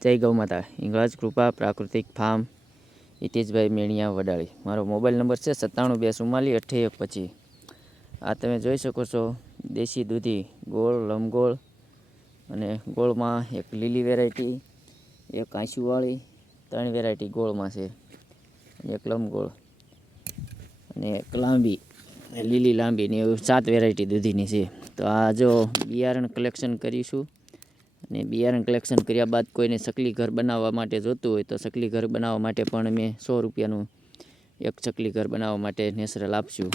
જય ગૌ માતા. ઇંગળાજ કૃપા, પ્રાકૃતિક ફાર્મ હિતેશભાઈ મેણિયા વડાળી. મારો મોબાઈલ નંબર છે સત્તાણું બે ચુમ્માલીસ અઠ્ઠે એક પચીસ. આ તમે જોઈ શકો છો, દેશી દૂધી, ગોળ લંબગોળ અને ગોળમાં એક લીલી વેરાયટી, એક આંસુવાળી, ત્રણ વેરાયટી ગોળમાં છે. એક લંબગોળ અને એક લાંબી, લીલી લાંબી ને સાત વેરાયટી દૂધીની છે. તો આ જો બિયારણ કલેક્શન કરીશું અને બિયારણ કલેક્શન કર્યા બાદ કોઈને ચકલી ઘર બનાવવા માટે જોતું હોય તો ચકલી ઘર બનાવવા માટે પણ અમે સો રૂપિયાનું એક ચકલી ઘર બનાવવા માટે નેચરલ આપશું.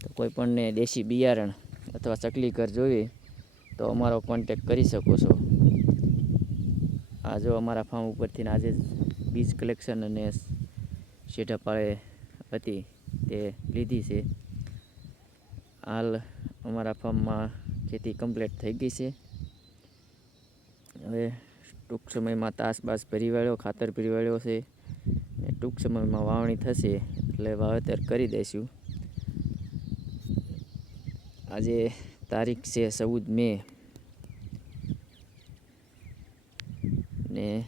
તો કોઈ પણને દેશી બિયારણ અથવા ચકલી ઘર જોઈએ તો અમારો કોન્ટેક કરી શકો છો. આ જો અમારા ફાર્મ ઉપરથી આજે બીજ કલેક્શન અને શેઢાપાળે હતી તે લીધી છે. હાલ અમારા ફાર્મમાં ખેતી કમ્પ્લીટ થઈ ગઈ છે. હવે ટૂંક સમયમાં તાસ બાસ ભરી વાળ્યો ખાતર ભરી વાળ્યો છે. ટૂંક સમયમાં વાવણી થશે એટલે વાવેતર કરી દઈશું. આજે તારીખ છે ચૌદ મે. ને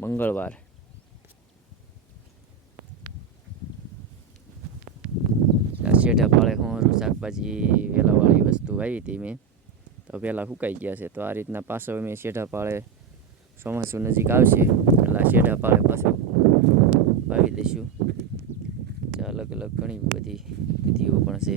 મંગળવાર. શેઢા પાળે હું શાકભાજી વેલાવાળી વસ્તુ આવી હતી મેં. તો પહેલાં સુકાઈ ગયા છે? તો આ રીતના પાછો અમે શેઢા પાળે ચોમાસું નજીક આવશે. એટલે શેઢા પાળે પાછું વાવી દઈશું. અલગ અલગ ઘણી બધી વિધિઓ પણ છે.